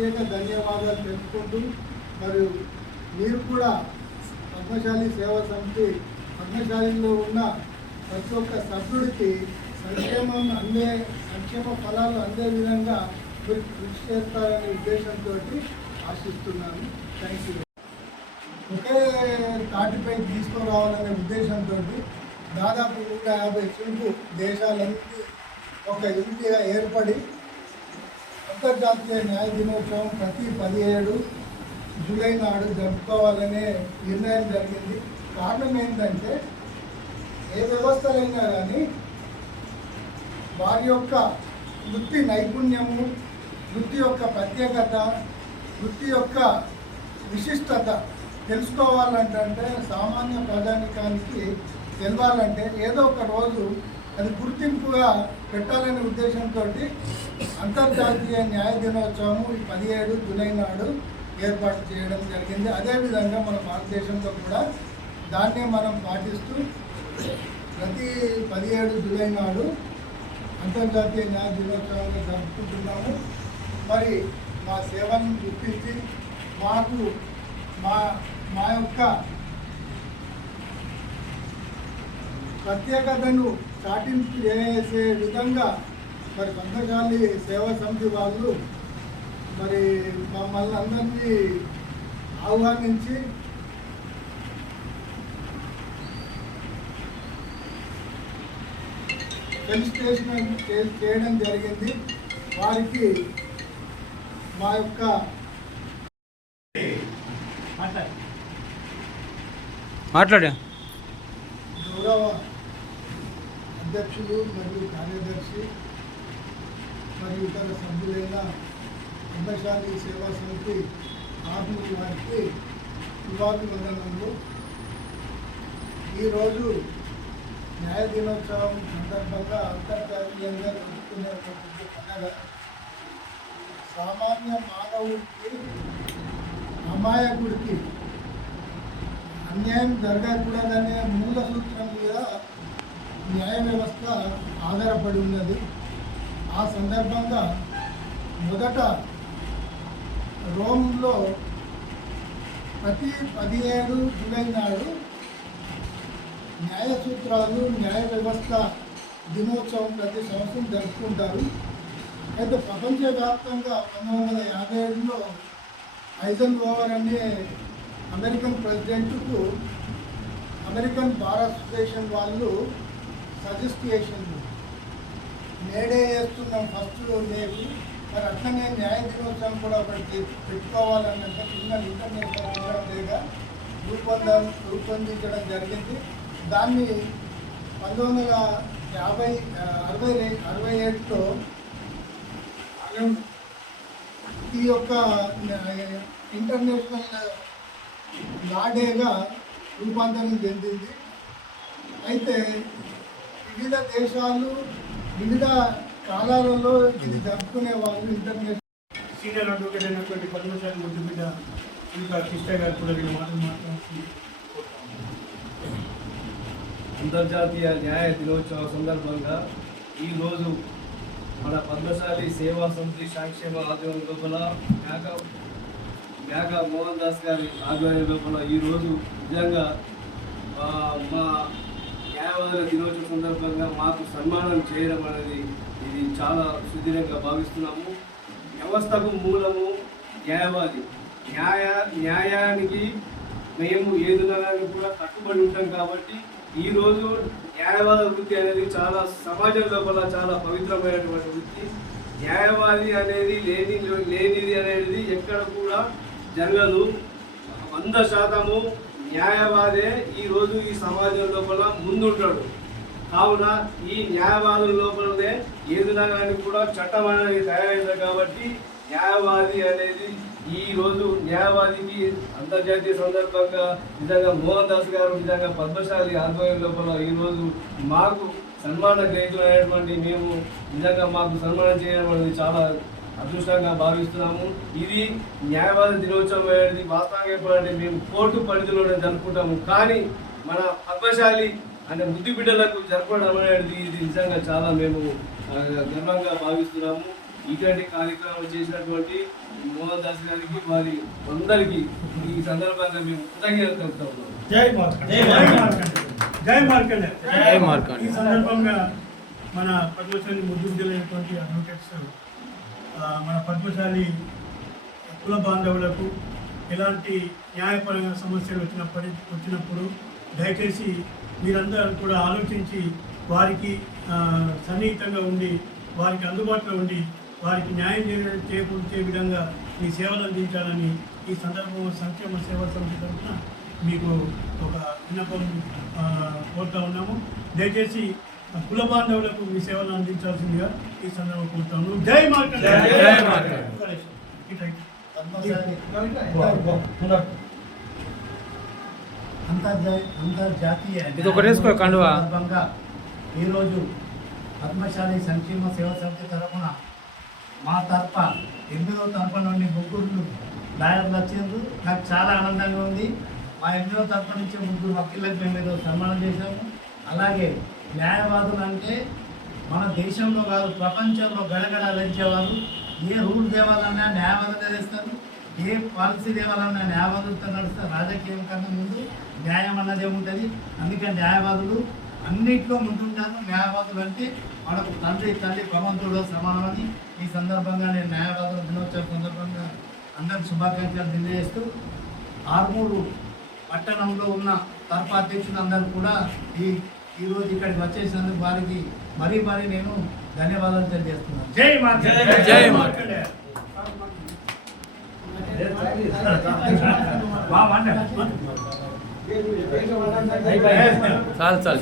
ప్రత్యేక ధన్యవాదాలు తెలుపుకుంటూ మరియు మీరు కూడా పద్మశాలి సేవా సమితి పద్మశాలిలో ఉన్న ప్రతి ఒక్క సభ్యుడికి సంక్షేమం అందే సంక్షేమ ఫలాలు అందే విధంగా మీరు కృషి చేస్తారనే ఉద్దేశంతో ఆశిస్తున్నాను. థ్యాంక్ యూ ఒకే తాటిపై తీసుకురావాలనే ఉద్దేశంతో దాదాపు నూట యాభై చుంపు దేశాలన్నీ ఒక యూనిట్గా ఏర్పడి అంతర్జాతీయ న్యాయ దినోత్సవం ప్రతి పదిహేడు జూలై నాడు జరుపుకోవాలనే నిర్ణయం జరిగింది. కారణం ఏంటంటే ఏ వ్యవస్థలైనా కానీ వారి యొక్క వృత్తి నైపుణ్యము వృత్తి యొక్క ప్రత్యేకత వృత్తి యొక్క విశిష్టత తెలుసుకోవాలంటే సామాన్య ప్రజానికానికి తెలవాలంటే ఏదో ఒక రోజు అది గుర్తింపుగా పెట్టాలనే ఉద్దేశంతో అంతర్జాతీయ న్యాయ దినోత్సవం పదిహేడు జూలై నాడు ఏర్పాటు చేయడం జరిగింది. అదేవిధంగా మన భారతదేశంలో కూడా దాన్నే మనం పాటిస్తూ ప్రతి పదిహేడు జూలై నాడు అంతర్జాతీయ న్యాయ దినోత్సవంగా జరుపుకుంటున్నాము. మరి మా సేవలను గుర్తించి మాకు మా మా యొక్క ప్రత్యేకతను చాటింపు చేసే విధంగా మరి పద్మశాలి సేవా సమితి వాళ్ళు మరి మమ్మల్ని అందరినీ ఆహ్వానించి చే- చేయడం జరిగింది. వారికి మా యొక్క మాట్లాడా. గౌరవ అధ్యక్షులు మరియు కార్యదర్శి మరియు ఇతర సభ్యులైన బ్రహ్మశాలి సేవా సమితి ఆత్మీయ వారికి శుభాభివందనములు. ఈరోజు న్యాయ దినోత్సవం సందర్భంగా అంతర్జాతీయంగా జరుపుకునేటువంటి పండగ. సామాన్య మానవుడికి అమాయకుడికి అన్యాయం జరగకూడదనే మూల సూత్రం మీద న్యాయ వ్యవస్థ ఆధారపడి ఉన్నది. ఆ సందర్భంగా మొదట రోమ్లో ప్రతి పదిహేడు జూలై నాడు న్యాయ సూత్రాలు న్యాయ వ్యవస్థ దినోత్సవం ప్రతి సంవత్సరం జరుపుకుంటారు. అయితే ప్రపంచవ్యాప్తంగా పంతొమ్మిది వందల యాభై ఏడులో ఐజన్ ఓవర్ అనే అమెరికన్ ప్రెసిడెంట్కు అమెరికన్ బార్ అసోసియేషన్ వాళ్ళు సజెస్ట్ చేసింది నేడే వేస్తున్నాం ఫస్ట్ లేదు మరి అట్లనే న్యాయ దినోత్సవం కూడా ఒకటి పె- పెట్టుకోవాలన్నంటే చిన్న ఇంటర్నేషనల్ డేగా రూపొంద రూపొందించడం జరిగింది. దాన్ని పంతొమ్మిది వందల యాభై అరవై అరవై ఏడులో ఈ యొక్క ఇంటర్నేషనల్ లా డేగా రూపాంతరం చెందింది. అయితే వివిధ దేశాలు వివిధ కాలాలలో ఇది జరుపుకునే వాళ్ళు ఇంటర్నేషనల్ సీనియర్ అడ్వకేట్ అయినటువంటి పద్మశాలి ముద్దు బిడ్డ ఇంకా కృష్ణ గారు కూడా వీళ్ళు మాటలు మాట్లాడుతుంది అంతర్జాతీయ న్యాయ దినోత్సవ సందర్భంగా ఈరోజు మన పద్మశాలి సేవా సమితి సంక్షేమ ఆధ్వర్యం లోపల మేక మేక మోహన్ దాస్ గారి ఆధ్వర్యం లోపల ఈరోజు నిజంగా మా న్యాయవాదుల దినోత్సవం సందర్భంగా మాకు సన్మానం చేయడం అనేది ఇది చాలా సుదీర్ఘంగా భావిస్తున్నాము. వ్యవస్థకు మూలము న్యాయవాది. న్యాయ న్యాయానికి మేము ఏదునడానికి కూడా కట్టుబడి ఉంటాం కాబట్టి ఈరోజు న్యాయవాద వృత్తి అనేది చాలా సమాజం లోపల చాలా పవిత్రమైనటువంటి వృత్తి. న్యాయవాది అనేది లేని లేనిది అనేది ఎక్కడ కూడా జరగదు. వంద శాతము న్యాయవాదే ఈ రోజు ఈ సమాజం లోపల ముందుంటాడు. కావున ఈ న్యాయవాదుల లోపలనే ఏదైనా కానీ కూడా చట్టం అనేది తయారైంది కాబట్టి న్యాయవాది అనేది ఈ రోజు న్యాయవాదికి అంతర్జాతీయ సందర్భంగా నిజంగా మోహన్ దాస్ గారు నిజంగా పద్మశాలి ఆధ్వర్యం లోపల ఈ రోజు మాకు సన్మాన గ్రహీతులు అయినటువంటి మేము నిజంగా మాకు సన్మానం చేయడం అనేది చాలా అదృష్టంగా భావిస్తున్నాము. ఇది న్యాయవాద దినోత్సవం అనేది వాస్తవంగా చెప్పాలంటే మేము కోర్టు పరిధిలోనే జరుపుకుంటాము. కానీ మన పద్మశాలి అనే ముద్దు బిడ్డలకు జరపడం అనేది ఇది నిజంగా చాలా మేము గర్వంగా భావిస్తున్నాము. ఇటువంటి కార్యక్రమం చేసినటువంటి మోహన్ దాస్ గారికి వారి అందరికీ ఈ సందర్భంగా మేము కృతజ్ఞతలు తెలుపుతా ఉన్నాం జై మార్కండే జై మార్కండే జై మార్కండే జై మార్కండే. ఈ సందర్భంగా మన పద్మశాలి ముద్దుగులైనటువంటి అడ్వకేట్స్ మన పద్మశాలి కుల బాంధవులకు ఎలాంటి న్యాయపరమైన సమస్యలు వచ్చినప్పటి వచ్చినప్పుడు దయచేసి మీరందరూ కూడా ఆలోచించి వారికి సన్నిహితంగా ఉండి వారికి అందుబాటులో ఉండి వారికి న్యాయం చేకూర్చే విధంగా మీ సేవలు అందించాలని ఈ సందర్భంలో సంక్షేమ సేవా సమితి తరఫున మీకు ఒక విన్నపం కోరుతా ఉన్నాము. దయచేసి కుల బాంధవులకు మీ సేవలు అందించాల్సిందిగా ఈ సందర్భంగా కోరుతాము జై అంతర్జాతీయ. సందర్భంగా ఈరోజు పద్మశాలి సంక్షేమ సేవా సమితి తరఫున మా తరఫ ఎనిమిదో తరఫు నుండి ముగ్గురు లాయర్లు వచ్చిండ్రు నాకు చాలా ఆనందంగా ఉంది. మా ఎనిమిదో తరఫు నుంచి ముగ్గురు వకీళ్ళకి మేము ఏదో సన్మానం చేశాము. అలాగే న్యాయవాదులు అంటే మన దేశంలో కాదు ప్రపంచంలో గడగడాలించేవారు ఏ రూల్ దేవాలన్నా న్యాయవాదులే తెస్తారు ఏ పాలసీ దేవాలన్నా న్యాయవాదులతో నడుస్తారు రాజకీయం కన్నా ముందు న్యాయం అన్నదే ఉంటుంది. అందుకని న్యాయవాదులు అన్నింటిలో ముందుంటారు. న్యాయవాదులు అంటే మనకు తండ్రి తల్లి భగవంతుడు సమానమని ఈ సందర్భంగా నేను న్యాయవాదుల దినోత్సవం సందర్భంగా అందరికి శుభాకాంక్షలు తెలియజేస్తూ ఆర్మూరు పట్టణంలో ఉన్న తర్పాధ్యక్షులందరూ కూడా ఈ ఈరోజు ఇక్కడికి వచ్చేసినందుకు వారికి మరీ మరీ నేను ధన్యవాదాలు తెలియజేస్తున్నాను జై జై. చాలు చాలు.